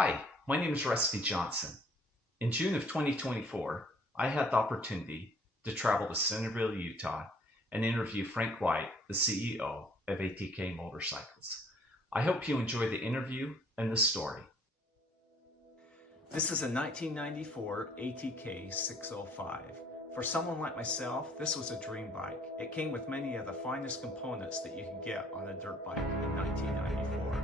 Hi, my name is Rusty Johnson. In June of 2024, I had the opportunity to travel to Centerville, Utah, and interview Frank White, the CEO of ATK Motorcycles. I hope you enjoy the interview and the story. This is a 1994 ATK 605. For someone like myself, this was a dream bike. It came with many of the finest components that you could get on a dirt bike in 1994.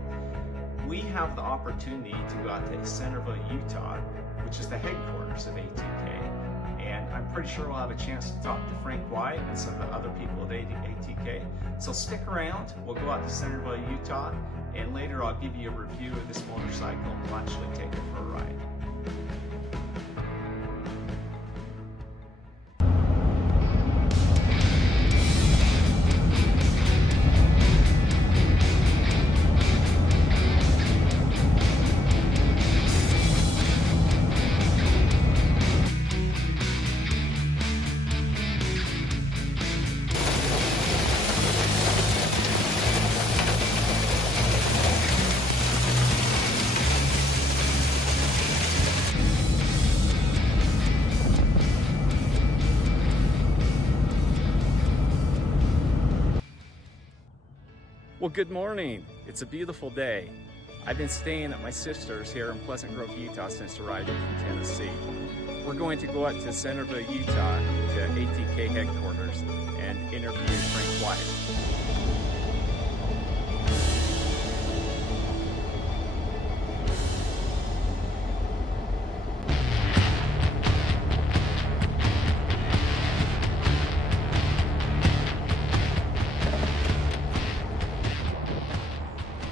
We have the opportunity to go out to Centerville, Utah, which is the headquarters of ATK, and I'm pretty sure we'll have a chance to talk to Frank White and some of the other people at ATK. So stick around, we'll go out to Centerville, Utah, and later I'll give you a review of this motorcycle and we'll actually take it for a ride. Well, good morning. It's a beautiful day. I've been staying at my sister's here in Pleasant Grove, Utah since arriving from Tennessee. We're going to go out to Centerville, Utah to ATK headquarters and interview Frank White.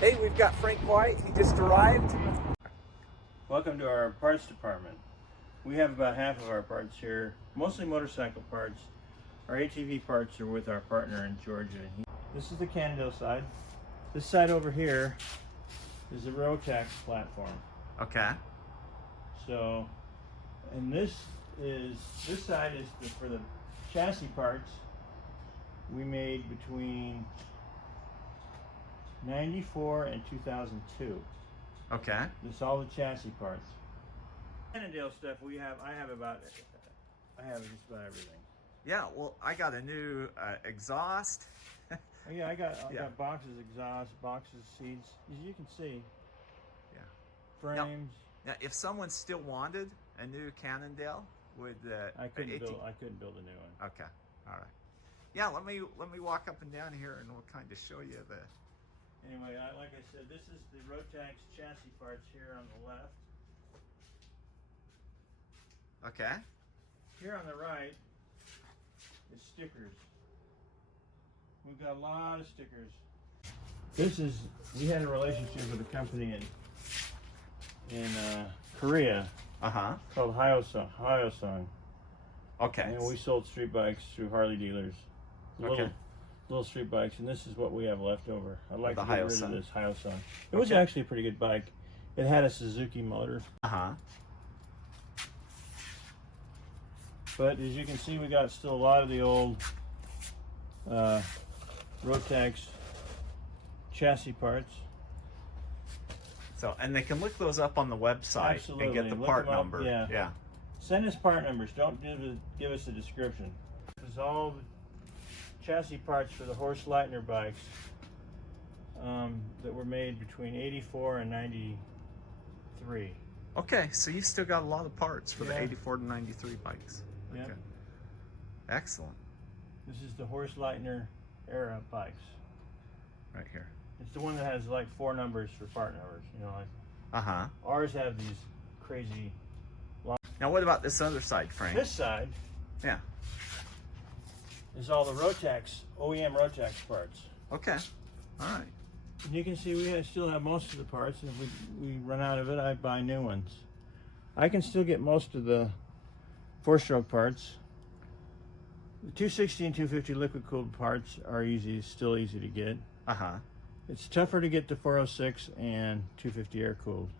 Hey, we've got Frank White. He just arrived. Welcome to our parts department. We have about half of our parts here, mostly motorcycle parts. Our ATV parts are with our partner in Georgia. This is the Cannondale side. This side over here is the Rotax platform. Okay. So, and this side is for the chassis parts we made between 94 and 2002. Okay. This all the chassis parts. Cannondale stuff I have just about everything. Yeah, well, I got a new exhaust. Oh yeah, I got boxes, exhaust, boxes, seats. As you can see. Yeah. Frames. Now, if someone still wanted a new Cannondale, would I couldn't build a new one. Okay. All right. Yeah, let me walk up and down here and we'll kind of show you the. Anyway, like I said, this is the Rotax chassis parts here on the left. Okay. Here on the right is stickers. We've got a lot of stickers. We had a relationship with a company in Korea called Hyosung. Okay. And we sold street bikes through Harley dealers. Little street bikes, and this is what we have left over. I'd like to get rid of this Hyosung. It was actually a pretty good bike. It had a Suzuki motor. But as you can see, we got still a lot of the old Rotax chassis parts. So, and they can look those up on the website. Absolutely. And get the part number. Yeah. Send us part numbers. Don't give us a description. This is all the chassis parts for the Horse Lightner bikes that were made between 84 and 93. Okay, so you still got a lot of parts for the 84 to 93 bikes. Yeah. Okay. Excellent. This is the Horse Lightner era bikes. Right here. It's the one that has like 4 numbers for part numbers, you know, like ours have these crazy long. Now what about this other side, Frank? This side is all the Rotax, OEM Rotax parts. Okay. All right. And you can see we still have most of the parts, and if we run out of it, I buy new ones. I can still get most of the 4-stroke parts. The 260 and 250 liquid cooled parts are still easy to get. It's tougher to get the 406 and 250 air cooled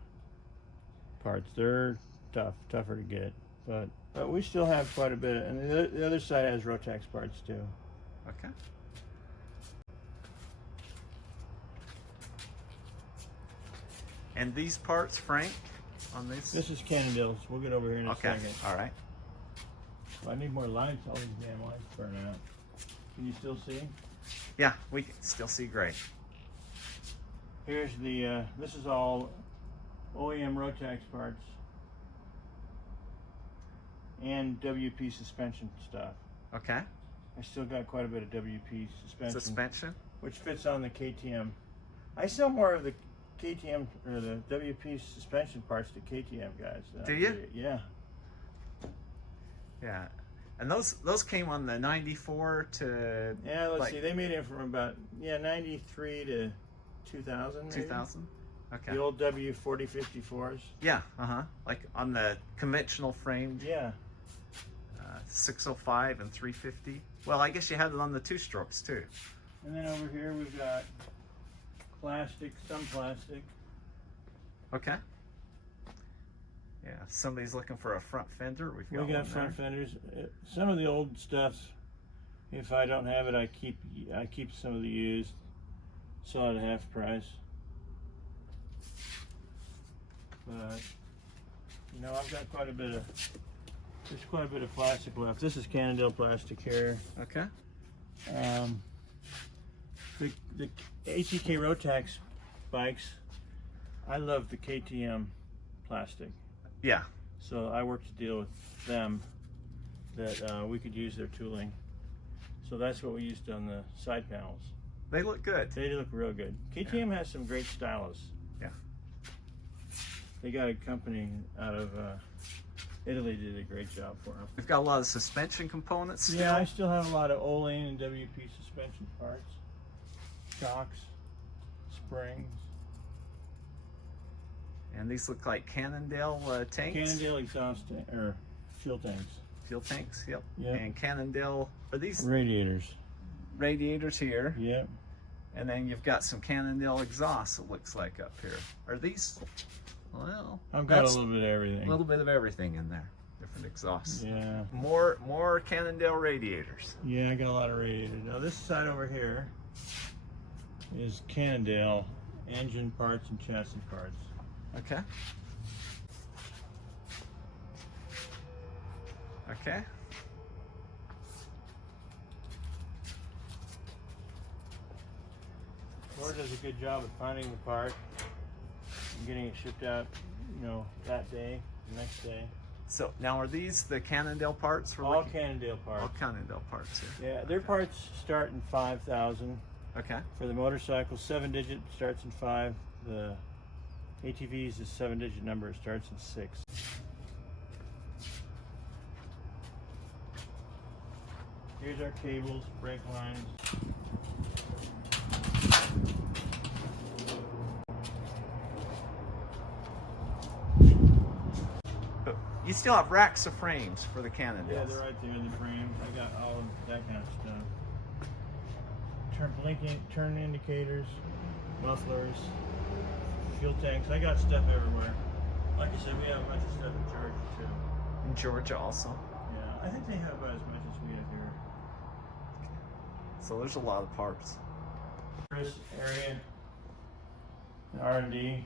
parts. They're tougher to get, but we still have quite a bit. And the other side has Rotax parts too. Okay. And these parts, Frank, on these? This is Cannondale. We'll get over here in a Okay, second. all right. Well, I need more lights. All these damn lights burn out. Can you still see? Yeah, we can still see great. Here's the, this is all OEM Rotax parts and WP suspension stuff. Okay. I still got quite a bit of WP Suspension? which fits on the KTM. I sell more of the KTM or the WP suspension parts to KTM guys. Do you? Yeah. Yeah. And those came on the 94 to... Yeah, let's like, see. They made it from about, 93 to 2000 maybe? 2000? Okay. The old W4054s. Yeah, like on the conventional framed Yeah. 605 and 350. Well, I guess you had it on the two-strokes too. And then over here we've got plastic, some plastic. Okay. Yeah, if somebody's looking for a front fender, we've got We got one front there. fenders. Some of the old stuff, if I don't have it, I keep some of the used. Sell it at half price. But I've got quite a bit of. There's quite a bit of plastic left. This is Cannondale plastic here. Okay. The ATK Rotax bikes, I love the KTM plastic. Yeah. So I worked a deal with them that we could use their tooling. So that's what we used on the side panels. They look good. They look real good. KTM has some great stylists. Yeah. They got a company out of Italy did a great job for them. We've got a lot of suspension components still. Yeah, I still have a lot of Olane and WP suspension parts. Shocks, springs. And these look like Cannondale tanks. Cannondale exhaust or fuel tanks. Fuel tanks, yep. Yep. And Cannondale, are these Radiators. radiators here? Yep. And then you've got some Cannondale exhaust, it looks like, up here. Are these, well, I've got a that's little bit of everything. a little bit of everything in there. Different exhausts. Yeah. More Cannondale radiators. Yeah, I got a lot of radiators. Now this side over here is Cannondale engine parts and chassis parts. Okay. Okay. Ford does a good job of finding the part and getting it shipped out, that day, the next day. So now are these the Cannondale parts? We're All looking- Cannondale parts. All Cannondale parts here. Yeah, their parts start in 5,000. Okay. For the motorcycle, 7-digit starts in 5. The ATVs is 7-digit number, it starts in 6. Here's our cables, brake lines. But you still have racks of frames for the Cannondales. Yeah, they're right there in the frame. I got all of that kind of stuff. Turn indicators, mufflers, fuel tanks. I got stuff everywhere. Like I said, we have a bunch of stuff in Georgia too. In Georgia also. Yeah, I think they have about as much as we have here. So there's a lot of parts. This area, R&D.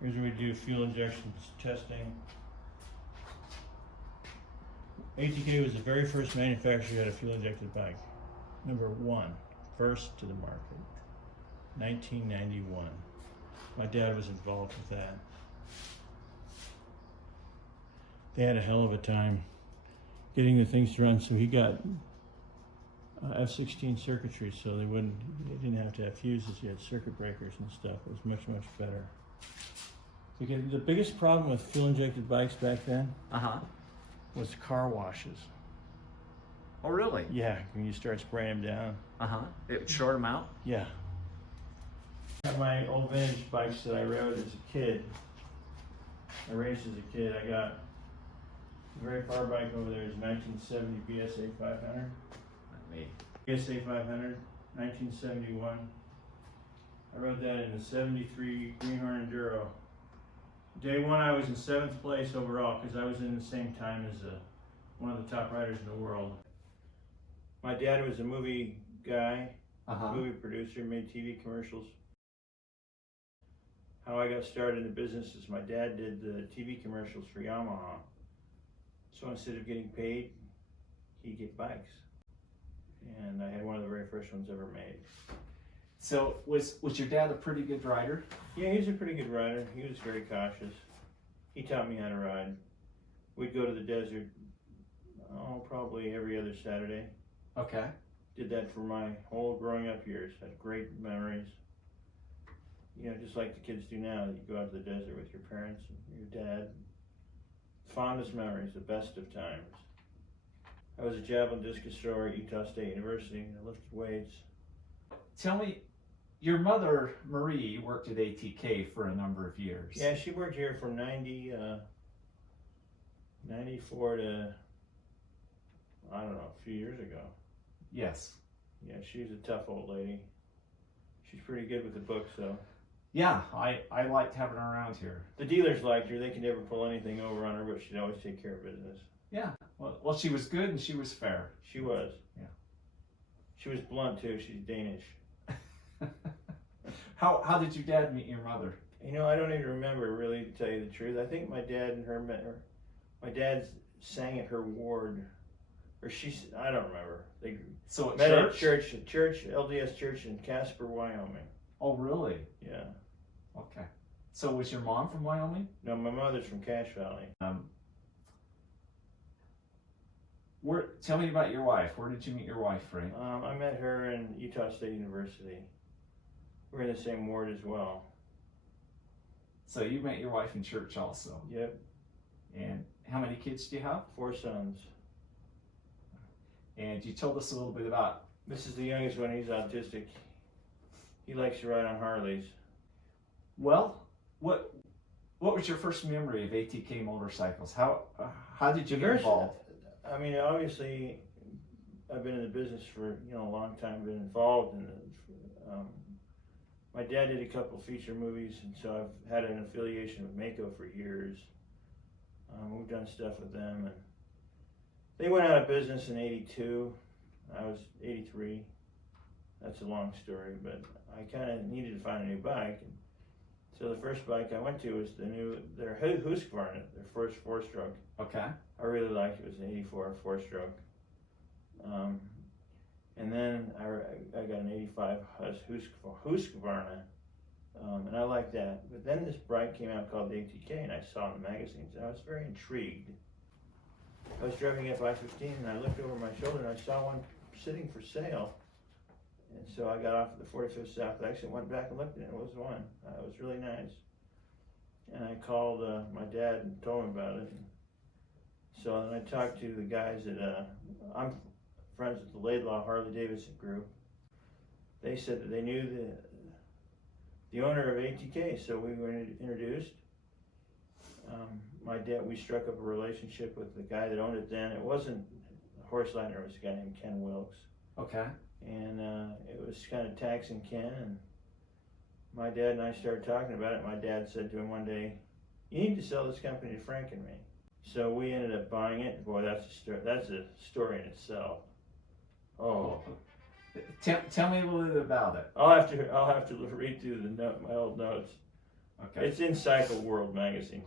Here's where we do fuel injection testing. ATK was the very first manufacturer who had a fuel injected bike. Number 1, first to the market. 1991. My dad was involved with that. They had a hell of a time getting the things to run, so he got F16 circuitry, so they didn't have to have fuses. You had circuit breakers and stuff. It was much better. The biggest problem with fuel injected bikes back then was car washes. Oh really? Yeah, when you start spraying them down. It would short them out? Yeah. My old vintage bikes that I rode as a kid. I raced as a kid. I got the very far bike over there is 1970 BSA 500. Me. BSA 500, 1971. I rode that in a 73 Greenhorn Enduro. Day 1 I was in 7th place overall because I was in the same time as one of the top riders in the world. My dad was a movie guy, movie producer, made TV commercials. How I got started in the business is my dad did the TV commercials for Yamaha. So instead of getting paid, he'd get bikes. And I had one of the very first ones ever made. So was your dad a pretty good rider? Yeah, he was a pretty good rider. He was very cautious. He taught me how to ride. We'd go to the desert, probably every other Saturday. Okay. Did that for my whole growing up years. Had great memories. You know, just like the kids do now. You go out to the desert with your parents and your dad. Fondest memories, the best of times. I was a javelin discus thrower at Utah State University. I lifted weights. Tell me, your mother, Marie, worked at ATK for a number of years. Yeah, she worked here from 94 to, I don't know, a few years ago. Yes. Yeah, she was a tough old lady. She's pretty good with the books, though. Yeah, I liked having her around here. The dealers liked her. They could never pull anything over on her, but she'd always take care of business. Yeah. Well, she was good and she was fair. She was. Yeah. She was blunt, too. She's Danish. How did your dad meet your mother? You know, I don't even remember, really, to tell you the truth. I think my dad and her met her. My dad sang at her ward. Or I don't remember. They So at met church? at church, LDS Church in Casper, Wyoming. Oh, really? Yeah. Okay. So was your mom from Wyoming? No, my mother's from Cache Valley. Tell me about your wife. Where did you meet your wife, Frank? I met her in Utah State University. We're in the same ward as well. So you met your wife in church also. Yep. And how many kids do you have? 4 sons. And you told us a little bit about... This is the youngest one. He's autistic. He likes to ride on Harleys. Well, what was your first memory of ATK motorcycles? How did you get involved? I mean, obviously, I've been in the business for a long time. Been involved in it. My dad did a couple feature movies, and so I've had an affiliation with Mako for years. We've done stuff with them, and they went out of business in '82. I was 83. That's a long story, but I kind of needed to find a new bike. And so the first bike I went to was their Husqvarna, their first 4-stroke. Okay. I really liked it. It was an '84 4-stroke. And then I got an '85 Husqvarna, and I liked that. But then this bike came out called the ATK, and I saw it in the magazines, and I was very intrigued. I was driving up I-15, and I looked over my shoulder, and I saw one sitting for sale. And so I got off at the 45th South exit, went back and looked at it, and it was one. It was really nice. And I called my dad and told him about it. So then I talked to the guys at, I'm friends with the Laidlaw Harley Davidson group. They said that they knew the owner of ATK, so we were introduced. My dad, we struck up a relationship with the guy that owned it then. It wasn't Horse Lightner, it was a guy named Ken Wilkes. Okay. And it was kind of taxing Ken, and my dad and I started talking about it. My dad said to him one day, "You need to sell this company to Frank and me." So we ended up buying it. Boy, that's a story in itself. Oh, Tell me a little bit about it. I'll have to read through my old notes. Okay. It's in Cycle World magazine.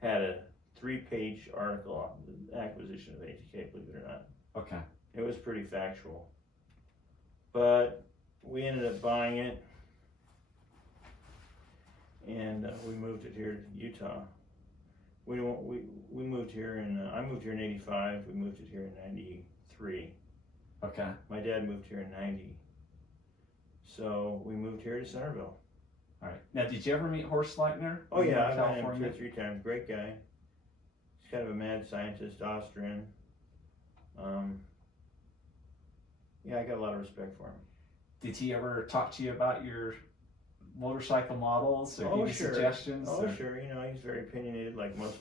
Had a 3-page article on the acquisition of ATK, believe it or not. Okay. It was pretty factual. But we ended up buying it, and we moved it here to Utah. We moved here I moved here in '85. We moved it here in '93. Okay. My dad moved here in '90. So we moved here to Centerville. All right. Now, did you ever meet Horst Leitner? Oh yeah, I've met him 2 or 3 times. Great guy. He's kind of a mad scientist, Austrian. Yeah, I got a lot of respect for him. Did he ever talk to you about your motorcycle models or give you suggestions? Oh, sure. He's very opinionated, like most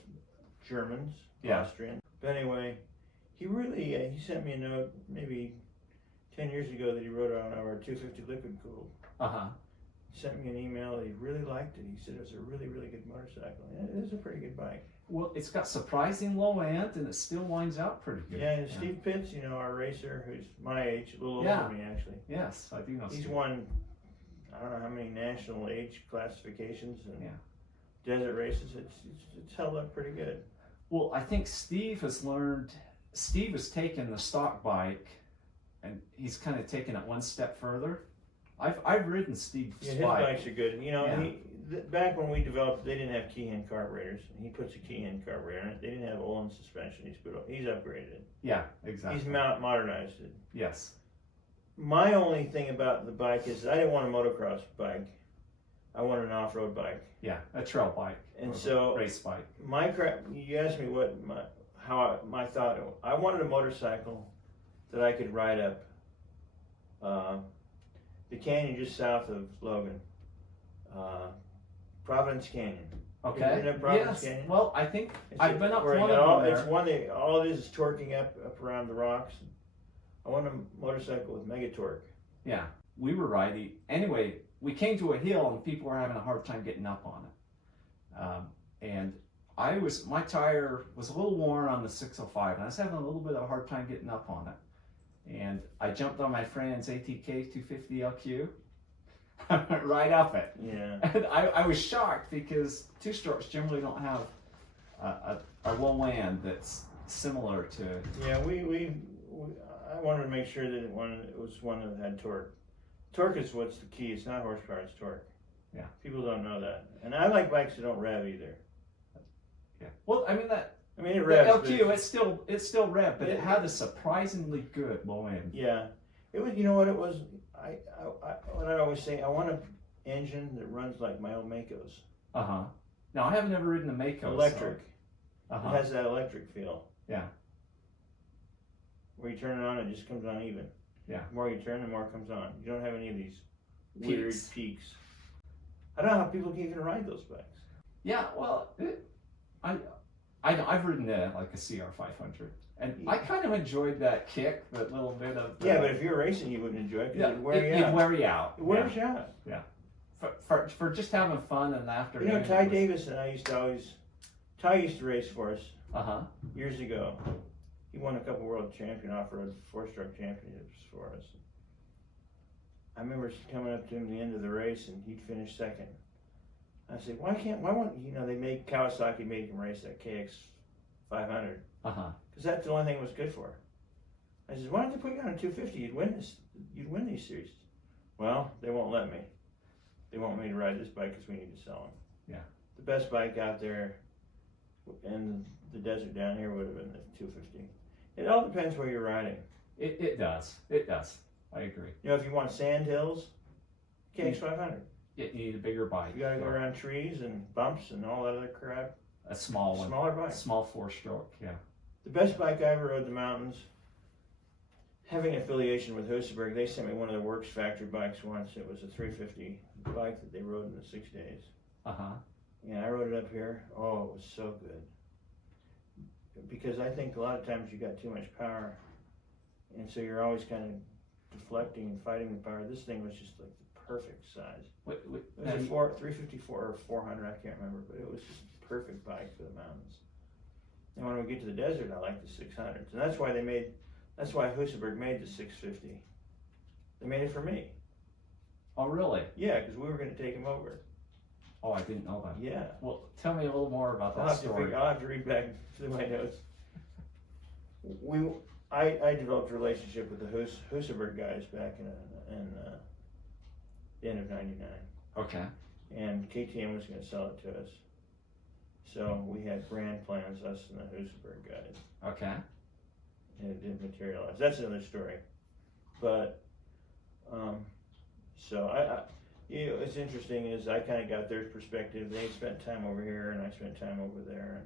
Germans, yeah. Austrian. But anyway, he really he sent me a note maybe 10 years ago that he wrote on our 250 liquid cooled. He sent me an email that he really liked it. He said it was a really, really good motorcycle. And it is a pretty good bike. Well, it's got surprising low end, and it still winds out pretty good. Yeah, and Steve Pitts, our racer, who's my age, a little older than me actually. Yes, I do know. He's won I don't know how many national age classifications and Yeah. desert races. It's held up pretty good. Well, I think Steve has taken the stock bike and he's kind of taken it one step further. I've ridden Steve's Yeah, his bike. bikes are good. You know, Yeah. back when we developed, they didn't have key-hand carburetors. He puts a key-hand carburetor in it. He's suspension. He's upgraded it. Yeah, exactly. He's modernized it. Yes. My only thing about the bike is I didn't want a motocross bike. I wanted an off-road bike. Yeah, a trail bike. And so race bike. You asked me what my thought. I wanted a motorcycle that I could ride up the canyon just south of Logan, Providence Canyon. Okay. You been up Providence Yes. Canyon? Well, I think I've been up where one of them there. It's one that all it is torquing up around the rocks. I want a motorcycle with mega torque. Yeah, we were riding. Anyway, we came to a hill and people were having a hard time getting up on it. And my tire was a little worn on the 605 and I was having a little bit of a hard time getting up on it. And I jumped on my friend's ATK 250 LQ. I went right up it. Yeah. And I was shocked because two-strokes generally don't have a low end that's similar to... Yeah, I wanted to make sure that it was one that had torque. Torque is what's the key. It's not horsepower, it's torque. Yeah. People don't know that. And I like bikes that don't rev either. Yeah. Well, I mean it revs. The LQ, it's still rev, but it had a surprisingly good low end. Yeah. It was, you know what it was? What I always say, I want an engine that runs like my old Mako's. Uh-huh. Now, I haven't ever ridden a Mako. Electric. So. Uh-huh. It has that electric feel. Yeah. Where you turn it on, it just comes on even. Yeah. The more you turn, the more it comes on. You don't have any of these weird Peaks. peaks. I don't know how people can even ride those bikes. Yeah, well, I've ridden like a CR500, and I kind of enjoyed that kick, that little bit of... Yeah, but if you're racing, you wouldn't enjoy it because it'd wear you out. It'd wear you out. It wears you out. Yeah. For just having fun and after... You know, Ty Davis and I Ty used to race for us Uh-huh. years ago. He won a couple world champion off-road four-stroke championships for us. I remember coming up to him at the end of the race and he'd finish second. I said, why won't, Kawasaki made him race that KX 500. Uh-huh. Because that's the only thing it was good for. I said, why don't they put you on a 250? You'd win these series. Well, they won't let me. They want me to ride this bike because we need to sell them. Yeah. The best bike out there in the desert down here would have been the 250. It all depends where you're riding. It does. It does. I agree. You know, if you want sand hills, KX 500. You need a bigger bike. You got to go around trees and bumps and all that other crap. A small one. Smaller bike. Small four-stroke, yeah. The best bike I ever rode the mountains, having affiliation with Husaberg, they sent me one of their Works factory bikes once. It was a 350 bike that they rode in the 6 days. Uh-huh. Yeah, I rode it up here. Oh, it was so good. Because I think a lot of times you got too much power, and so you're always kind of deflecting and fighting the power. This thing was just like the perfect size. It was a 354 or 400, I can't remember, but it was just a perfect bike for the mountains. And when we get to the desert, I like the 600s, and that's why Husaberg made the 650. They made it for me. Oh, really? Yeah, because we were going to take him over. Oh, I didn't know that. Yeah. Well, tell me a little more about that story. I'll have to read back through my notes. I developed a relationship with the Husaberg guys back in the end of '99. Okay. And KTM was going to sell it to us. So we had grand plans, us and the Husaberg guys. Okay. And it didn't materialize. That's another story. But, it's interesting is I kind of got their perspective. They spent time over here and I spent time over there.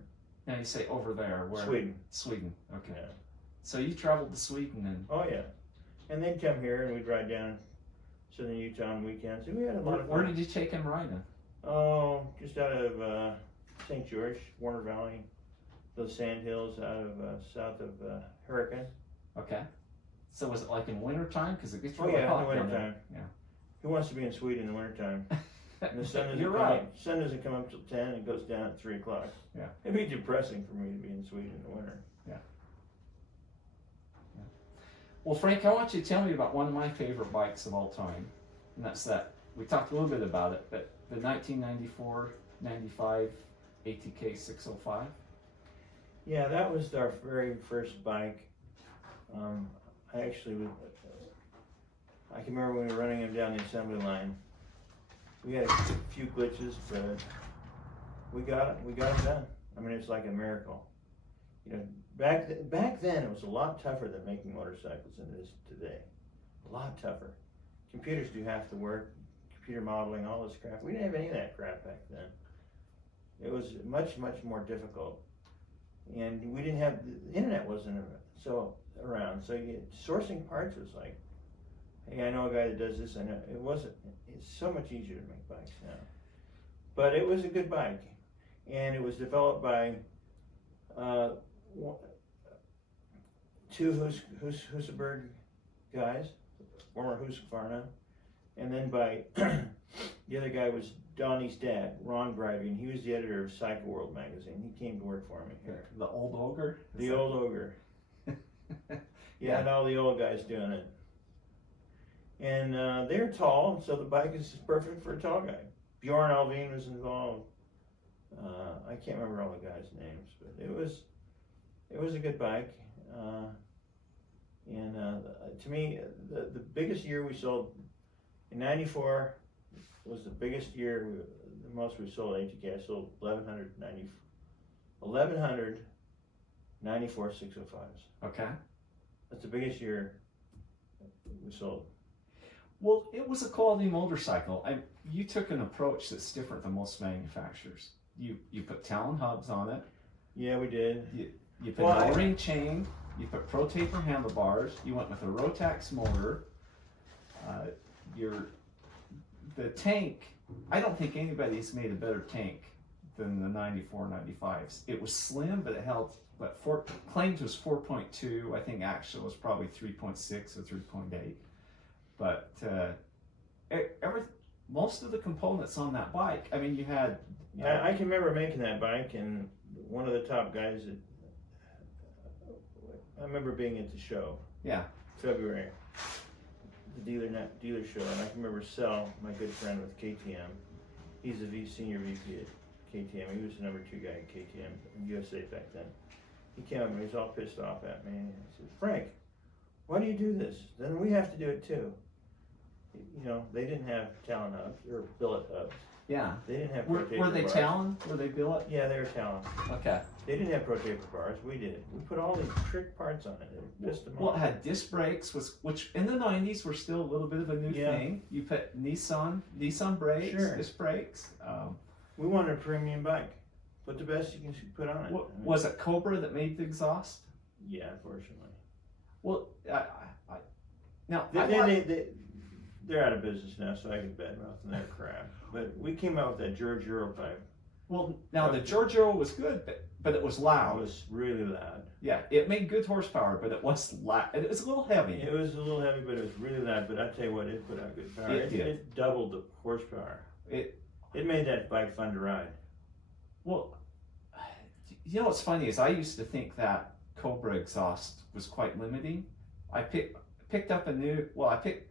Now you say over there, where? Sweden. Sweden, okay. Yeah. So you traveled to Sweden and... Oh yeah. And they'd come here and we'd ride down southern Utah on weekends. And we had a lot of fun. Where did you take him riding? Oh, just out of St. George, Warner Valley, those sand hills out of south of Hurricane. Okay. So was it like in wintertime? Because it gets Oh really yeah, hot in the wintertime. Yeah. Who wants to be in Sweden in the wintertime? And the sun You're right. Sun doesn't come up till 10 and it goes down at 3 o'clock. Yeah. It'd be depressing for me to be in Sweden in the winter. Yeah. Well, Frank, I want you to tell me about one of my favorite bikes of all time, and that's that we talked a little bit about it, but the 1994-95 ATK 605. Yeah, that was our very first bike. I actually was, I can remember when we were running him down the assembly line. We had a few glitches, but we got him done. I mean, it's like a miracle. You know, back then it was a lot tougher than making motorcycles than it is today. A lot tougher. Computers do half the work. Computer modeling, all this crap. We didn't have any of that crap back then. It was much more difficult, and we didn't have the internet wasn't around. So sourcing parts was like, hey, I know a guy that does this. I know it wasn't. It's so much easier to make bikes now, but it was a good bike, and it was developed by two Husqvarna guys, former Husqvarna, and then by the other guy was Donnie's dad, Ron Grivey, and he was the editor of Cycle World magazine. He came to work for me here. The old ogre? Old ogre. Yeah, and all the old guys doing it. And they're tall, so the bike is perfect for a tall guy. Bjorn Alvin was involved. I can't remember all the guys' names, but it was a good bike. To me, the biggest year we sold in '94 was the biggest year. The most we sold ATK. I sold 1,194 605s. Okay. That's the biggest year we sold. Well, it was a quality motorcycle. You took an approach that's different than most manufacturers. You put Talon hubs on it. Yeah, we did. You put an O-ring chain. You put Pro Taper handlebars. You went with a Rotax motor. The tank, I don't think anybody's made a better tank than the 94, 95s. It was slim, but it held, claims was 4.2. I think actual was probably 3.6 or 3.8. But most of the components on that bike, I mean, you had... I can remember making that bike, and one of the top guys I remember being at the show. Yeah. February. The dealer show, and I can remember Sal, my good friend with KTM. He's the senior VP at KTM. He was the number 2 guy at KTM in USA back then. He came up and he was all pissed off at me. And he said, "Frank, why do you do this? Then we have to do it too." You know, they didn't have Talon hubs or billet hubs. Yeah. They didn't have Were they bars. Talon? Were they billet? Yeah, they were Talon. Okay. They didn't have Pro Taper bars. We did. We put all these trick parts on it. It pissed them Well, off. it had disc brakes, which in the 90s were still a little bit of a new thing. You put Nissan brakes, Sure. disc brakes. We wanted a premium bike. Put the best you can put on it. Was it Cobra that made the exhaust? Yeah, unfortunately. Well, now they're out of business now, so I can badmouth them their crap. But we came out with that George Euro pipe. Well, now the George Euro was good, but it was loud. It was really loud. Yeah, it made good horsepower, but it was loud. It was a little heavy. It was a little heavy, but it was really loud. But I tell you what, it put out good power. It did. It doubled the horsepower. It made that bike fun to ride. Well, you know what's funny is I used to think that Cobra exhaust was quite limiting. I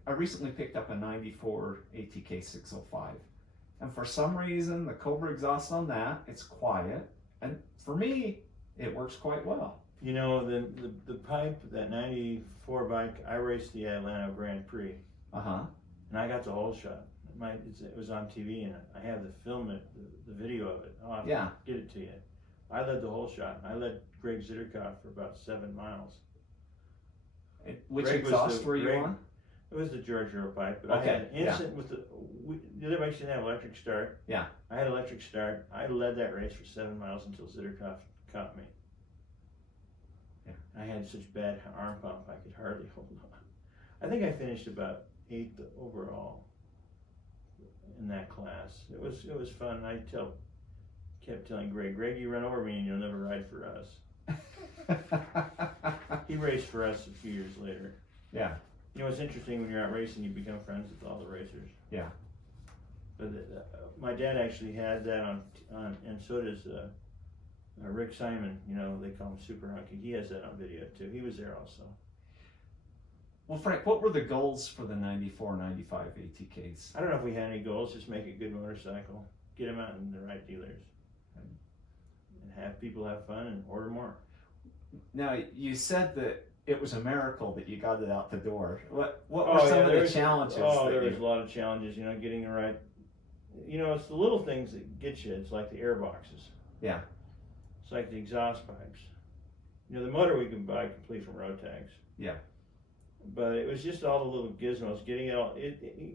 recently picked up a 94 ATK 605. And for some reason, the Cobra exhaust on that, it's quiet. And for me, it works quite well. You know, the pipe, that 94 bike, I raced the Atlanta Grand Prix. Uh-huh. And I got the whole shot. It was on TV, and I have the film, the video of it. I'll have to get it to you. I led the whole shot. I led Greg Zitterkoff for about 7 miles. Which exhaust were you on? It was the George Euro pipe, but I had an instant with the other bikes didn't have electric start. Yeah. I had electric start. I led that race for 7 miles until Zitterkoff caught me. Yeah. I had such bad arm pump I could hardly hold on. I think I finished about 8th overall in that class. It was fun. I kept telling Greg, you run over me and you'll never ride for us. He raced for us a few years later. Yeah. You know, it's interesting when you're out racing, you become friends with all the racers. Yeah. But my dad actually had that on and so does Rick Simon. You know, they call him Super Hunky. He has that on video too. He was there also. Well, Frank, what were the goals for the 94, 95 ATKs? I don't know if we had any goals. Just make a good motorcycle, get them out in the right dealers, and have people have fun and order more. Now, you said that it was a miracle that you got it out the door. What were Oh, some yeah, of there the was- challenges? Oh, that there you- was a lot of challenges. You know, getting the right. You know, it's the little things that get you. It's like the air boxes. Yeah. It's like the exhaust pipes. You know, the motor we can buy complete from Rotax. Yeah. But it was just all the little gizmos.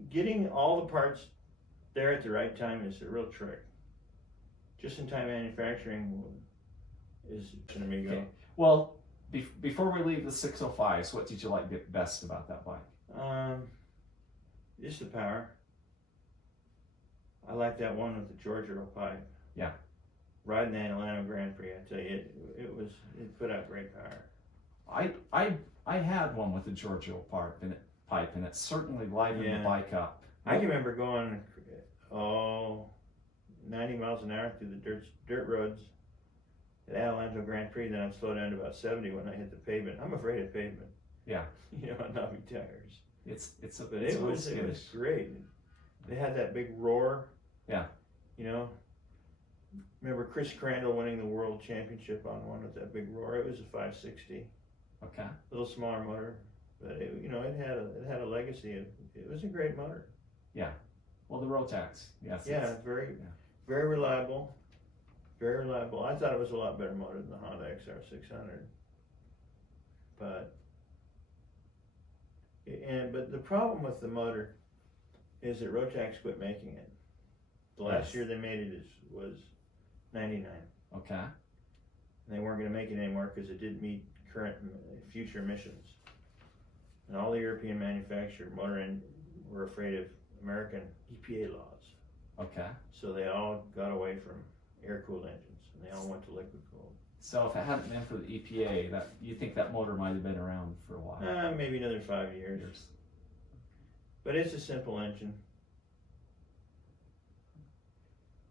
Getting all the parts there at the right time is a real trick. Just-in-time manufacturing is an amigo. Okay. Well, before we leave the 605s, what did you like best about that bike? Just the power. I like that one with the Georgia pipe. Yeah. Riding that Atlanta Grand Prix, I tell you, it put out great power. I had one with the Georgia pipe, and it certainly livened the Yeah. bike up. I can remember going 90 miles an hour through the dirt roads at Atlanta Grand Prix, then I'd slow down to about 70 when I hit the pavement. I'm afraid of pavement. Yeah. You know, on knobby tires. But it it was great. They had that big roar. Yeah. You know, remember Chris Crandall winning the world championship on one with that big roar? It was a 560, Okay. a little smaller motor, but it had a legacy. It was a great motor. Yeah. Well, the Rotax. Yes. Yeah, very reliable. Very reliable. I thought it was a lot better motor than the Honda XR600. But the problem with the motor is that Rotax quit making it. The last year they made it was 99. Okay. And they weren't going to make it anymore because it didn't meet current future emissions. And all the European manufactured motor were afraid of American EPA laws. Okay. So they all got away from air-cooled engines, and they all went to liquid-cooled. So if it hadn't been for the EPA, you think that motor might have been around for a while? Maybe another 5 years. But it's a simple engine.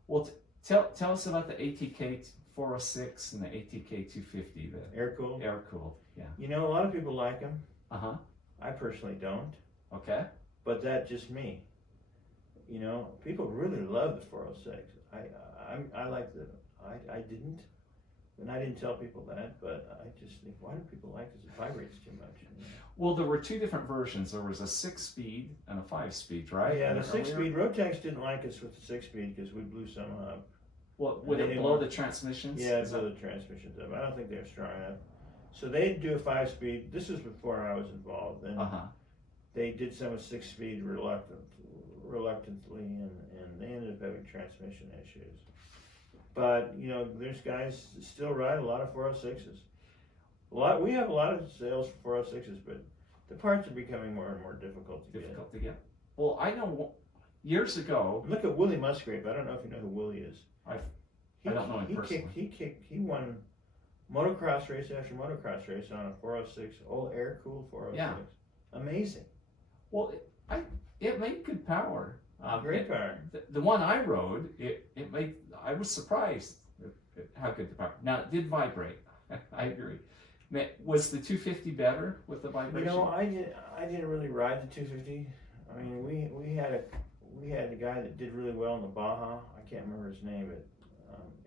Well, tell us about the ATK 406 and the ATK 250, the Air-cooled? air-cooled. Yeah. You know, a lot of people like them. Uh-huh. I personally don't. Okay. But that's just me. You know, people really love the 406. I like I didn't. And I didn't tell people that, but I just think, why do people like this? It vibrates too much. You know? Well, there were two different versions. There was a 6-speed and a 5-speed, right? Yeah, the 6-speed. Rotax didn't like us with the 6-speed because we blew some up. Well, would it blow the transmissions? Yeah, it blew the transmissions up. I don't think they were strong enough. So they'd do a 5-speed. This was before I was involved. And they did some with 6-speed reluctantly, and they ended up having transmission issues. But, you know, there's guys that still ride a lot of 406s. We have a lot of sales for 406s, but the parts are becoming more and more difficult to get. Well, I know years ago. Look at Willie Musgrave. I don't know if you know who Willie is. I don't know him personally. He won motocross race after motocross race on a 406, old air-cooled 406. Yeah. Amazing. Well, it made good power. Great power. The one I rode, it made. I was surprised at how good the power. Now it did vibrate. I agree. Was the 250 better with the vibration? You know, I didn't really ride the 250. I mean, we had a guy that did really well in the Baja. I can't remember his name, but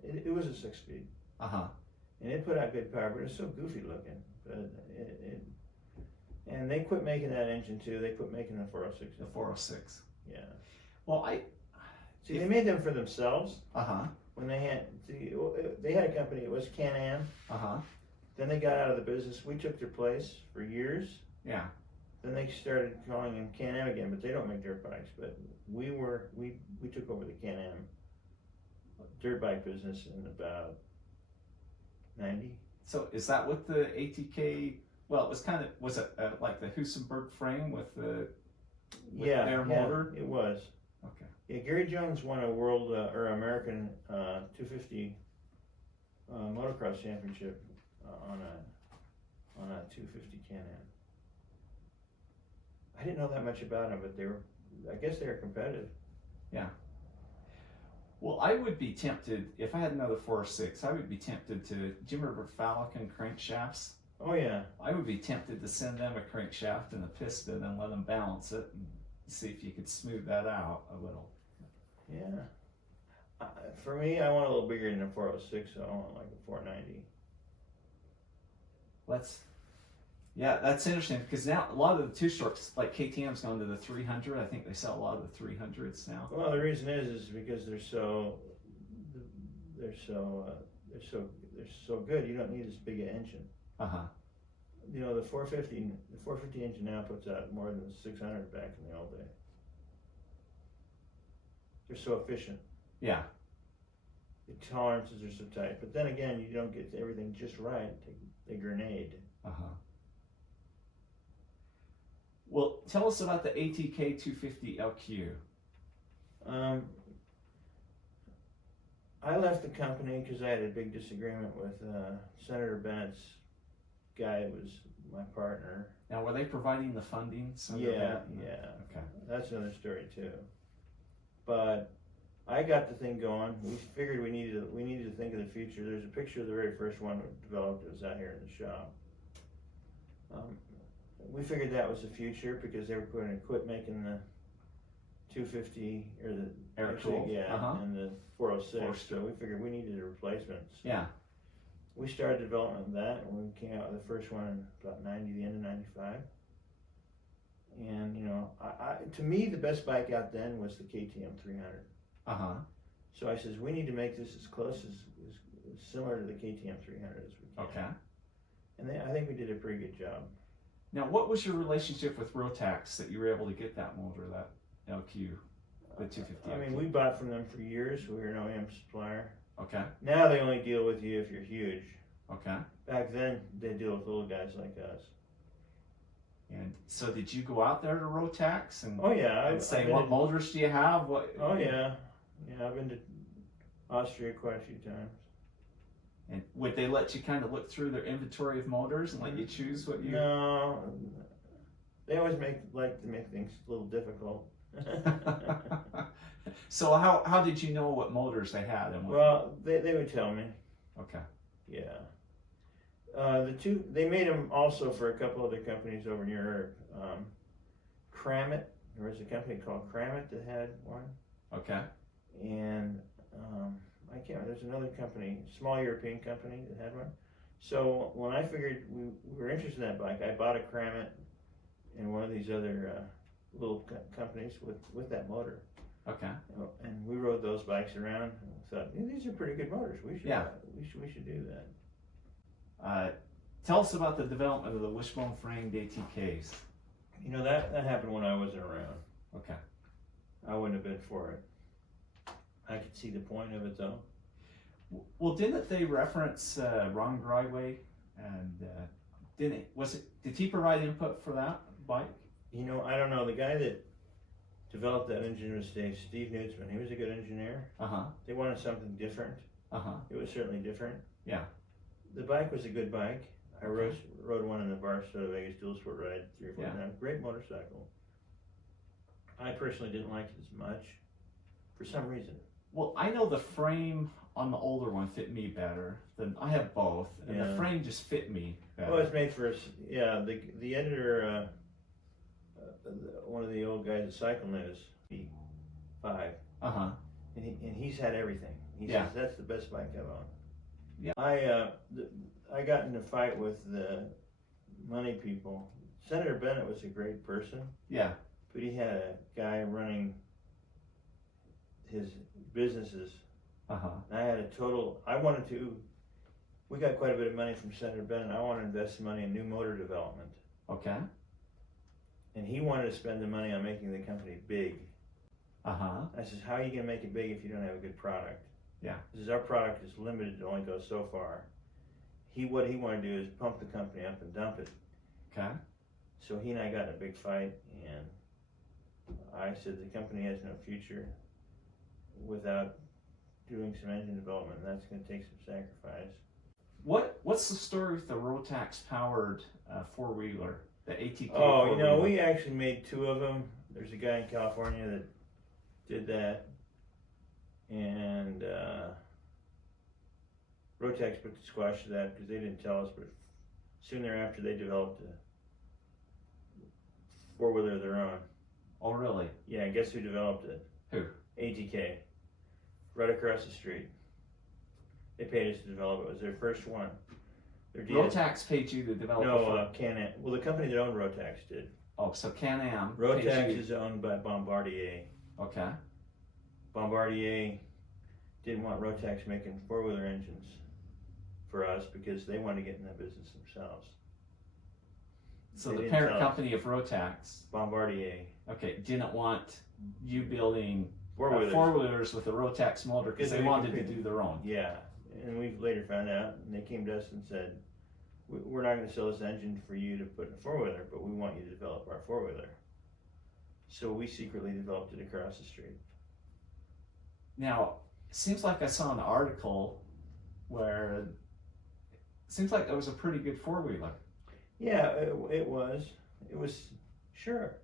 it was a 6-speed. And it put out good power, but it was so goofy looking. But and they quit making that engine too. They quit making the 406. The 406. Yeah. Well, they made them for themselves. When they had a company, it was Can-Am. Then they got out of the business. We took their place for years. Yeah. Then they started calling them Can-Am again, but they don't make dirt bikes. But we took over the Can-Am dirt bike business in about 90. So is that what the ATK? Well, it was it like the Husenberg frame with their motor? It was. Okay. Yeah, Gary Jones won a world or American 250 motocross championship on a 250 Can-Am. I didn't know that much about them, but I guess they were competitive. Yeah. Well, I would be tempted, if I had another 406, I would be tempted to, do you remember Falcon crankshafts? Oh yeah. I would be tempted to send them a crankshaft and a piston and let them balance it and see if you could smooth that out a little. Yeah. For me, I want a little bigger than a 406, so I want like a 490. That's interesting because now a lot of the two-strokes, like KTM's gone to the 300. I think they sell a lot of the 300s now. Well, the reason is because they're so good. You don't need as big an engine. You know, the 450 engine now puts out more than the 600 back in the old day. They're so efficient. Yeah. The tolerances are so tight, but then again, you don't get everything just right. They grenade. Well, tell us about the ATK 250 LQ. I left the company because I had a big disagreement with Senator Bennett's guy who was my partner. Now, were they providing the funding? Yeah. Okay. That's another story too. But I got the thing going. We figured we needed to think of the future. There's a picture of the very first one we developed. It was out here in the shop. We figured that was the future because they were going to quit making the 250 or the and the 406. So we figured we needed a replacement. So yeah. We started development of that, and we came out with the first one in about the end of '95. And you know, to me, the best bike out then was the KTM 300. So I says we need to make this as close as similar to the KTM 300 as we can. Okay. And I think we did a pretty good job. Now, what was your relationship with Rotax that you were able to get that motor, that LQ, the 250? I mean, we bought from them for years. We were an OEM supplier. Okay. Now they only deal with you if you're huge. Okay. Back then, they deal with little guys like us. And so did you go out there to Rotax and, and say, what motors do you have? Yeah, I've been to Austria quite a few times. And would they let you kind of look through their inventory of motors and let you choose what you... No, they always like to make things a little difficult. So how did you know what motors they had? And well, they would tell me. Okay. Yeah. They made them also for a couple other companies over in Europe. Kramit, there was a company called Kramit that had one. Okay. And I can't remember, there's another company, small European company that had one. So when I figured we were interested in that bike, I bought a Kramit and one of these other little companies with that motor. Okay. And we rode those bikes around and thought, these are pretty good motors. We should do that. Tell us about the development of the wishbone framed ATKs. You know, that happened when I wasn't around. Okay. I wouldn't have been for it. I could see the point of it though. Well, didn't they reference Ron Gryway? And did he provide input for that bike? You know, I don't know. The guy that developed that engine was Steve Nutzman. He was a good engineer. They wanted something different. It was certainly different. Yeah. The bike was a good bike. I rode one in the Barstow Vegas Dual Sport Ride 3 or 4 times. Great motorcycle. I personally didn't like it as much for some reason. Well, I know the frame on the older one fit me better than I have both, and the frame just fit me better. Well, it's made for the editor, one of the old guys at Cycle News, 5. And he's had everything. He says that's the best bike I've owned. Yeah. I got in a fight with the money people. Senator Bennett was a great person. Yeah. But he had a guy running his businesses. And I had we got quite a bit of money from Senator Bennett. I wanted to invest the money in new motor development. Okay. And he wanted to spend the money on making the company big. I says, how are you going to make it big if you don't have a good product? Yeah. He says, our product is limited to only go so far. What he wanted to do is pump the company up and dump it. Okay. So he and I got in a big fight, and I said the company has no future without doing some engine development, and that's going to take some sacrifice. What's the story with the Rotax powered four-wheeler, the ATK? Oh, you know, we actually made 2 of them. There's a guy in California that did that, and Rotax put the squash to that because they didn't tell us, but Soon thereafter, they developed a four-wheeler of their own. Oh, really? Yeah, guess who developed it? Who? ATK, right across the street. They paid us to develop it. It was their first one. Rotax paid you to develop No, Can-Am. Well, the company that owned Rotax did. Oh, so Can-Am. Rotax is owned by Bombardier. Okay. Bombardier didn't want Rotax making four-wheeler engines for us because they wanted to get in that business themselves. So the parent company of Rotax, Bombardier, okay, didn't want you building four-wheelers with a Rotax motor because they wanted to do their own. Yeah, and we later found out, and they came to us and said, we're not going to sell this engine for you to put in a four-wheeler, but we want you to develop our four-wheeler. So we secretly developed it across the street. Now, it seems like I saw an article where it seems like that was a pretty good four-wheeler. Yeah, it was. It was, sure.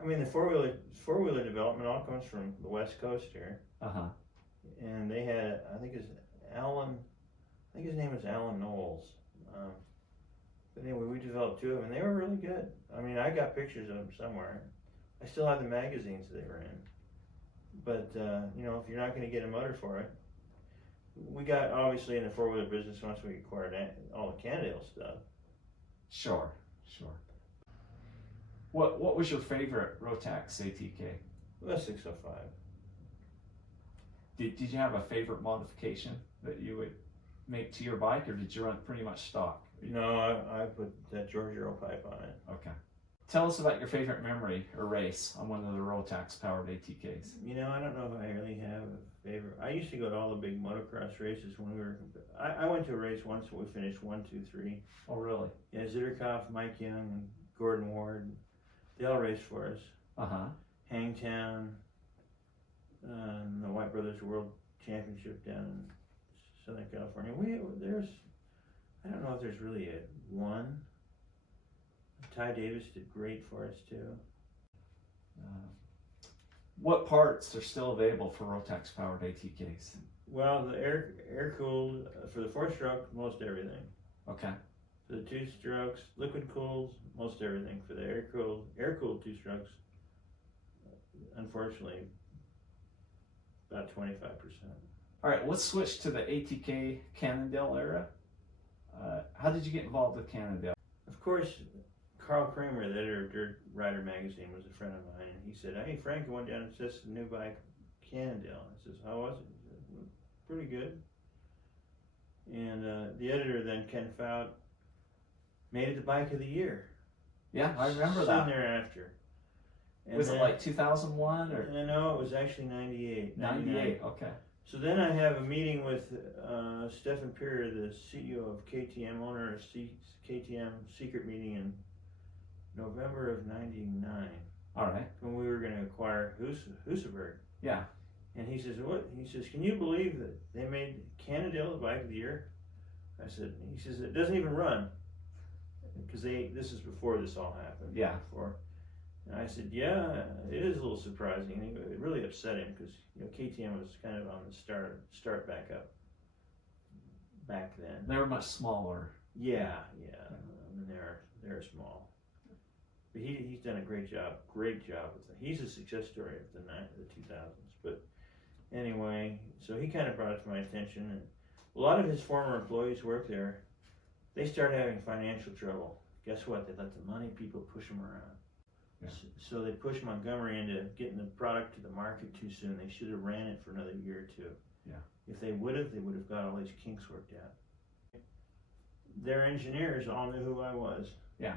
I mean, the four-wheeler development all comes from the West Coast here. Uh-huh. And they had, I think his name is Alan Knowles. But anyway, we developed two of them, and they were really good. I mean, I got pictures of them somewhere. I still have the magazines they were in. But, you know, if you're not going to get a motor for it, we got obviously in the four-wheeler business once we acquired all the Cannondale stuff. Sure. What was your favorite Rotax ATK? Well, 605. Did you have a favorite modification that you would make to your bike, or did you run pretty much stock? No, I put that George Earl pipe on it. Okay. Tell us about your favorite memory or race on one of the Rotax powered ATKs. You know, I don't know if I really have a favorite. I used to go to all the big motocross races when we were. I went to a race once where we finished 1, 2, 3. Oh, really? Yeah, Zitterkoff, Mike Young, and Gordon Ward. They all raced for us. Uh-huh. Hangtown, the White Brothers World Championship down in Southern California. I don't know if there's really one. Ty Davis did great for us too. What parts are still available for Rotax powered ATKs? Well, the air cooled for the 4-stroke, most everything. Okay. For the 2 strokes, liquid cooled, most everything. For the air cooled 2 strokes, unfortunately, about 25%. All right, let's switch to the ATK Cannondale era. How did you get involved with Cannondale? Of course, Carl Kramer, the editor of Dirt Rider magazine, was a friend of mine, and he said, "Hey, Frank, I went down and tested a new bike, Cannondale." I says, "How was it?" He said, "Well, pretty good." And the editor then, Ken Fout, made it the bike of the year. Yeah, I remember soon that. thereafter. And was it like 2001 or? No, it was actually 98. 98, okay. So then I have a meeting with Stefan Peer, the CEO of KTM, owner of KTM, secret meeting in November of 99. All right. When we were going to acquire Husaberg. Yeah. And he says, "What?" He says, "Can you believe that they made Cannondale the bike of the year?" I said, he says, "It doesn't even run." Because this is before this all happened. Yeah. Before. And I said, "Yeah, it is a little surprising." And it really upset him because, you know, KTM was kind of on the start back up back then. They were much smaller. Yeah. I mean, they're small. But he's done a great job with it. He's a success story of the 2000s. But anyway, so he kind of brought it to my attention, and a lot of his former employees work there. They started having financial trouble. Guess what? They let the money people push them around. Yeah. So they pushed Montgomery into getting the product to the market too soon. They should have ran it for another year or two. Yeah. If they would have got all these kinks worked out. Their engineers all knew who I was. Yeah.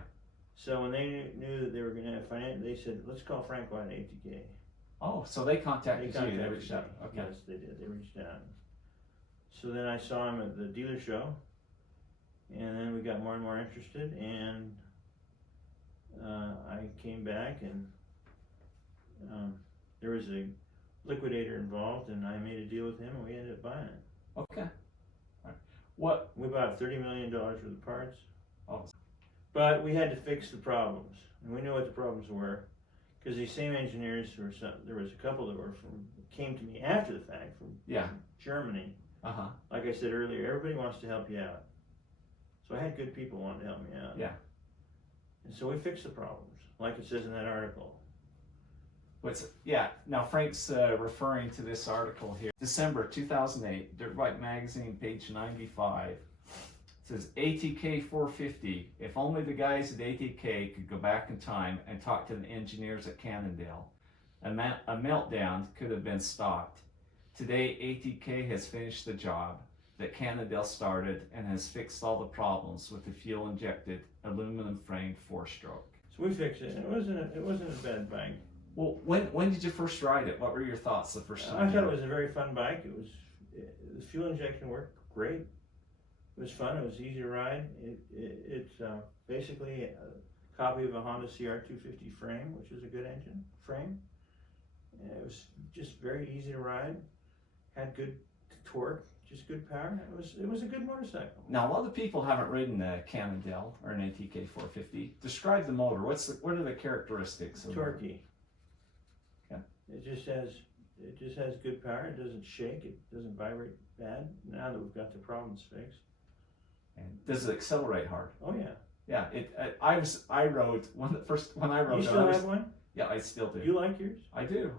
So when they knew that they were going to have finance, they said, "Let's call Frank White ATK." Oh, so they contacted you. They reached me. out. Okay. Yes, they did. They reached out. So then I saw him at the dealer show, and then we got more and more interested, and I came back, and there was a liquidator involved, and I made a deal with him, and we ended up buying it. Okay. All right. What? We bought $30 million worth of parts. Oh. But we had to fix the problems, and we knew what the problems were, because these same engineers there was a couple that came to me after the fact from Germany. Uh-huh. Like I said earlier, everybody wants to help you out. So I had good people wanting to help me out. Yeah. And so we fixed the problems, like it says in that article. Now Frank's referring to this article here. December 2008, Dirt Bike Magazine, page 95. It says, ATK 450. If only the guys at ATK could go back in time and talk to the engineers at Cannondale, a meltdown could have been stopped. Today, ATK has finished the job that Cannondale started and has fixed all the problems with the fuel-injected aluminum framed 4-stroke. So we fixed it. It wasn't a bad bike. Well, when did you first ride it? What were your thoughts the first time? I thought it was a very fun bike. The fuel injection worked great. It was fun. It was easy to ride. It's basically a copy of a Honda CR250 frame, which is a good engine frame. And it was just very easy to ride. Had good torque, just good power. It was a good motorcycle. Now, a lot of people haven't ridden a Cannondale or an ATK 450. Describe the motor. What are the characteristics of Torquey. Okay. It just has good power. It doesn't shake. It doesn't vibrate bad. Now that we've got the problems fixed. And does it accelerate hard? Oh yeah. Yeah. I rode when I rode. You still have one? Yeah, I still do. You like yours? I do.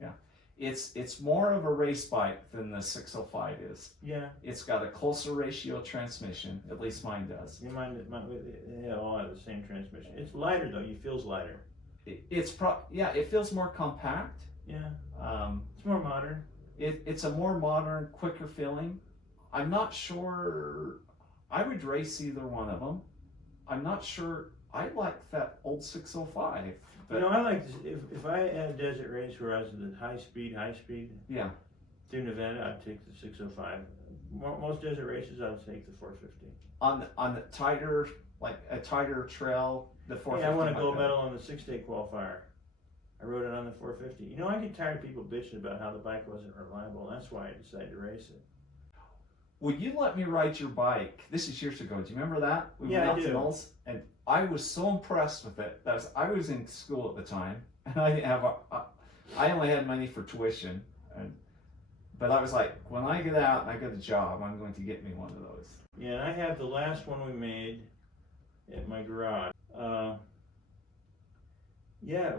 Yeah. It's more of a race bike than the 605 is. Yeah. It's got a closer ratio transmission. At least mine does. Yeah, mine they all have the same transmission. It's lighter though. It feels lighter. It feels more compact. Yeah. It's more modern. It's a more modern, quicker feeling. I'm not sure I would race either one of them. I'm not sure. I like that old 605. But, I like this. If I had a desert race where I was at high speed, yeah, through Nevada, I'd take the 605. Most desert races, I'd take the 450. On the tighter, like a tighter trail, the 450. Yeah, I won a gold medal on the 6-day qualifier. I rode it on the 450. I get tired of people bitching about how the bike wasn't reliable. That's why I decided to race it. Would you let me ride your bike? This is years ago. Do you remember that? We Yeah, went I out to do. Knowles, and I was so impressed with it that I was in school at the time, and I didn't have I only had money for tuition, but I was like, when I get out and I get a job, I'm going to get me one of those. Yeah, and I have the last one we made at my garage. Yeah,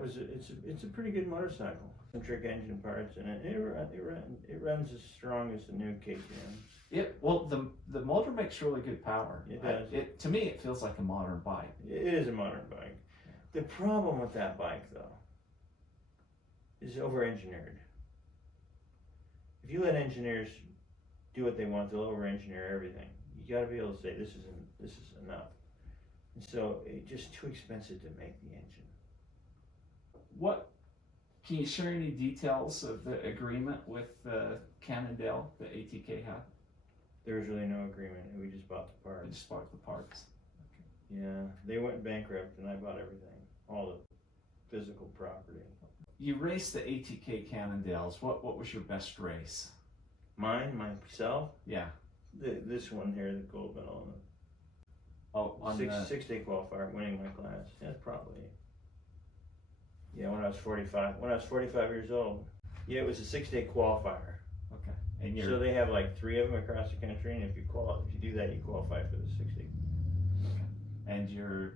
it's a pretty good motorcycle. Some trick engine parts in it. It runs as strong as the new KTM. Well, the motor makes really good power. It does. To me, it feels like a modern bike. It is a modern bike. The problem with that bike, though, is over-engineered. If you let engineers do what they want, they'll over-engineer everything. You got to be able to say this is enough. And so it's just too expensive to make the engine. Can you share any details of the agreement with Cannondale that ATK had? There was really no agreement. We just bought the parts. You just bought the parts. Okay. Yeah, they went bankrupt and I bought everything, all the physical property. You raced the ATK Cannondales. What was your best race? Myself? Yeah. This one here, the gold medal On the the 6-day qualifier, winning my class. That's probably. Yeah, when I was 45. When I was 45 years old. Yeah, it was a 6-day qualifier. Okay. And So they have like 3 of them across the country, and if you do that, you qualify for the 6-day. Okay. And your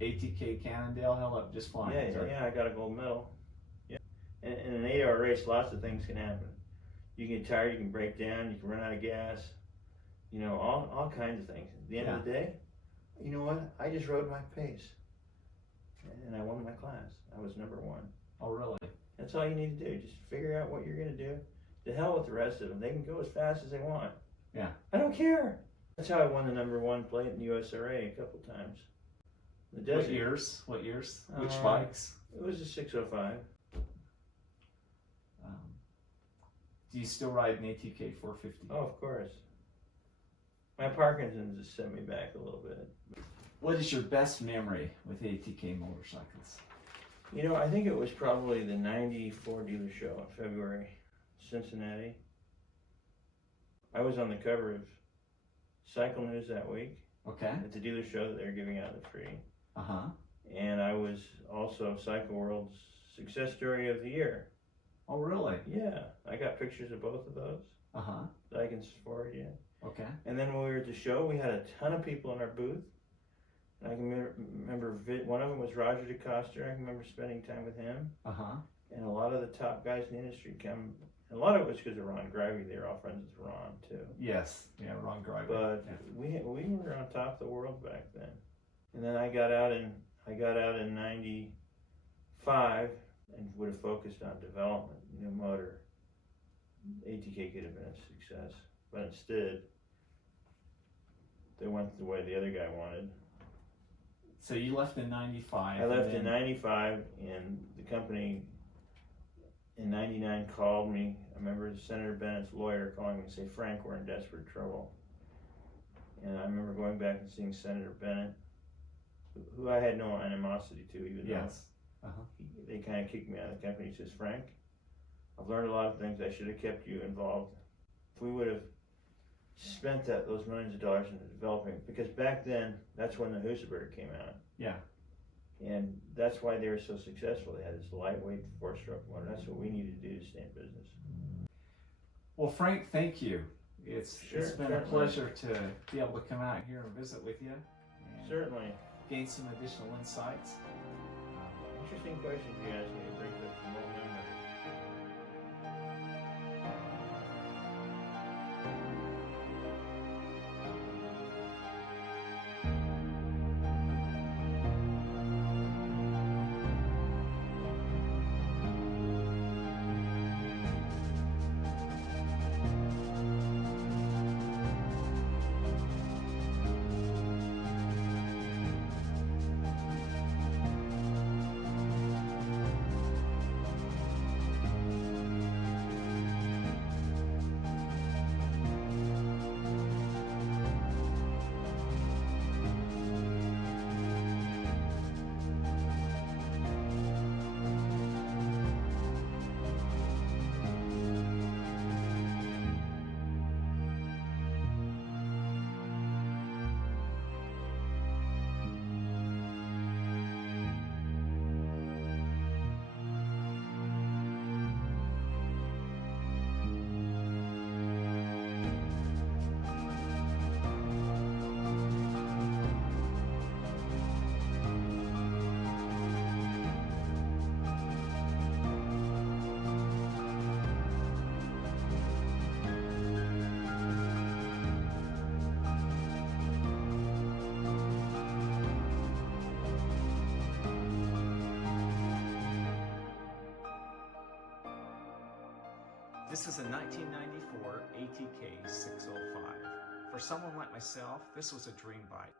ATK Cannondale held up just fine. Yeah, I got a gold medal. Yeah. And in an 8-hour race, lots of things can happen. You can get tired, you can break down, you can run out of gas. All kinds of things. At the end of the day, you know what? I just rode my pace. And I won my class. I was number 1. Oh, really? That's all you need to do. Just figure out what you're going to do. To hell with the rest of them. They can go as fast as they want. Yeah. I don't care. That's how I won the number 1 plate in the USRA a couple times. The desert. What years? Which bikes? It was a 605. Do you still ride an ATK 450? Oh, of course. My Parkinson's just sent me back a little bit. What is your best memory with ATK motorcycles? I think it was probably the 94 dealer show in February, Cincinnati. I was on the cover of Cycle News that week. Okay. At the dealer show that they're giving out the free. Uh-huh. And I was also Cycle World's Success Story of the Year. Oh, really? Yeah. I got pictures of both of those Uh-huh. that I can forward you. Okay. And then when we were at the show, we had a ton of people in our booth. And I can remember one of them was Roger DeCoster. I can remember spending time with him. And a lot of the top guys in the industry come. And a lot of it was because of Ron Greivy. They were all friends with Ron too. Yes. Yeah, Ron Greivy. But we were on top of the world back then. And then I got out in '95 and would have focused on development, new motor. ATK could have been a success, but instead they went the way the other guy wanted. So you left in '95. I left in '95, and the company in '99 called me. I remember Senator Bennett's lawyer calling me and say, "Frank, we're in desperate trouble." And I remember going back and seeing Senator Bennett, who I had no animosity to, even though they kind of kicked me out of the company. He says, "Frank, I've learned a lot of things. I should have kept you involved. If we would have spent those millions of dollars into developing, because back then, that's when the Husaberg came out. Yeah. And that's why they were so successful. They had this lightweight four-stroke motor. That's what we needed to do to stay in business." Well, Frank, thank you. It's been a pleasure to be able to come out here and visit with you. And certainly. Gain some additional insights. Interesting questions you asked me to bring up some old memories. This is a 1994 ATK 605. For someone like myself, this was a dream bike.